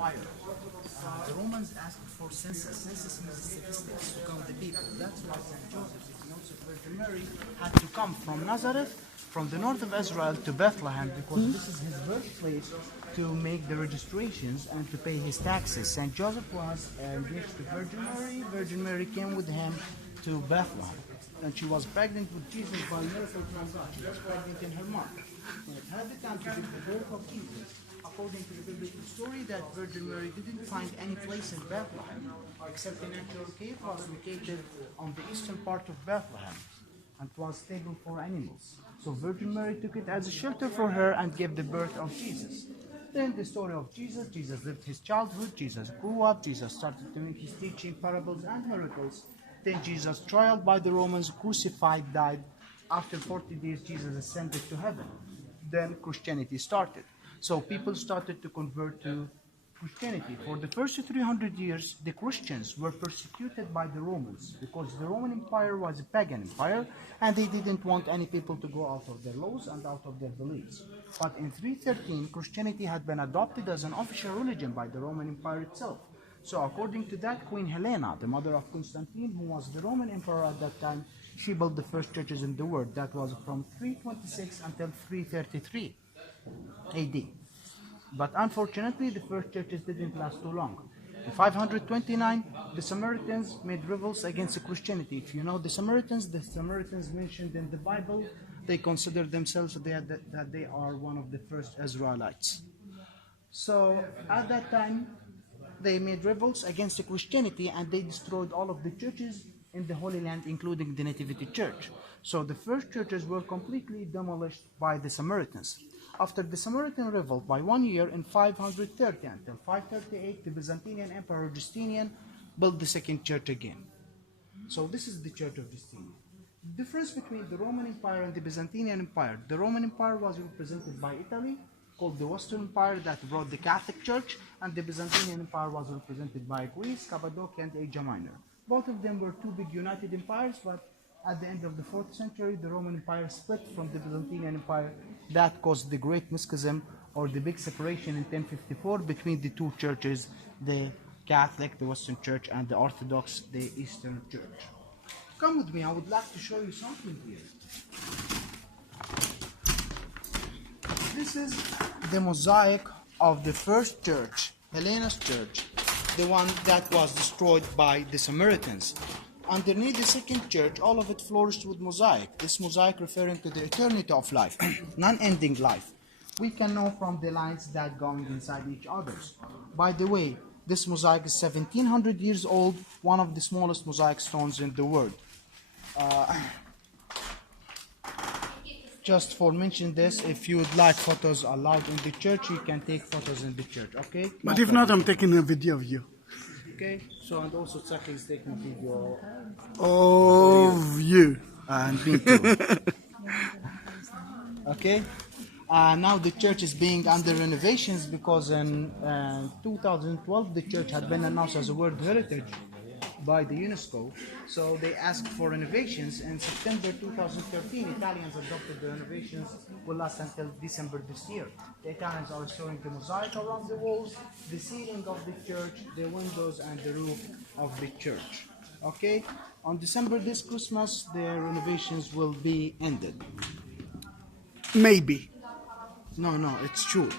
Empire. The Romans asked for census. Census means statistics to count the people. That's why St. Joseph, the Joseph Virgin Mary, had to come from Nazareth, from the north of Israel to Bethlehem, because this is his birthplace, to make the registrations and to pay his taxes. St. Joseph was engaged to Virgin Mary. Virgin Mary came with him to Bethlehem. And she was pregnant with Jesus by miracle from God. She was pregnant in her mom. When it had the time to give the birth of Jesus, according to the biblical story, that Virgin Mary didn't find any place in Bethlehem except a natural cave was located on the eastern part of Bethlehem and was stable for animals. So Virgin Mary took it as a shelter for her and gave the birth of Jesus. Then the story of Jesus. Jesus lived his childhood. Jesus grew up. Jesus started doing his teaching, parables, and miracles. Then Jesus, trialed by the Romans, crucified, died. After 40 days, Jesus ascended to heaven. Then Christianity started. So people started to convert to Christianity. For the first 300 years, the Christians were persecuted by the Romans because the Roman Empire was a pagan empire and they didn't want any people to go out of their laws and out of their beliefs. But in 313, Christianity had been adopted as an official religion by the Roman Empire itself. So according to that, Queen Helena, the mother of Constantine, who was the Roman emperor at that time, she built the first churches in the world. That was from 326 until 333 AD. But unfortunately, the first churches didn't last too long. In 529, the Samaritans made revolts against Christianity. If you know the Samaritans mentioned in the Bible, they consider themselves that they are one of the first Israelites. So at that time, they made revolts against Christianity and they destroyed all of the churches in the Holy Land, including the Nativity Church. So the first churches were completely demolished by the Samaritans. After the Samaritan revolt, by 1 year in 530 until 538, the Byzantine Emperor Justinian built the second church again. So this is the Church of Justinian. The difference between the Roman Empire and the Byzantine Empire: the Roman Empire was represented by Italy, called the Western Empire, that brought the Catholic Church, and the Byzantine Empire was represented by Greece, Cappadocia, and Asia Minor. Both of them were two big united empires, but at the end of the 4th century, the Roman Empire split from the Byzantine Empire. That caused the Great Schism, or the big separation in 1054 between the two churches, the Catholic, the Western Church, and the Orthodox, the Eastern Church. Come with me, I would like to show you something here. This is the mosaic of the first church, Helena's church, the one that was destroyed by the Samaritans. Underneath the second church, all of it flourished with mosaic. This mosaic referring to the eternity of life, non-ending life. We can know from the lines that going inside each other's. By the way, this mosaic is 1700 years old, one of the smallest mosaic stones in the world. Just for mention this, if you would like photos allowed in the church, you can take photos in the church, okay? But if not, I'm taking a video of you. Okay, so and also Zahi is taking video of you. And me too. Okay, now the church is being under renovations because in 2012 the church had been announced as a World Heritage by the UNESCO. So they asked for renovations. In September 2013, Italians adopted the renovations will last until December this year. The Italians are restoring the mosaic around the walls, the ceiling of the church, the windows, and the roof of the church. Okay, on December this Christmas, the renovations will be ended. Maybe. No, it's true.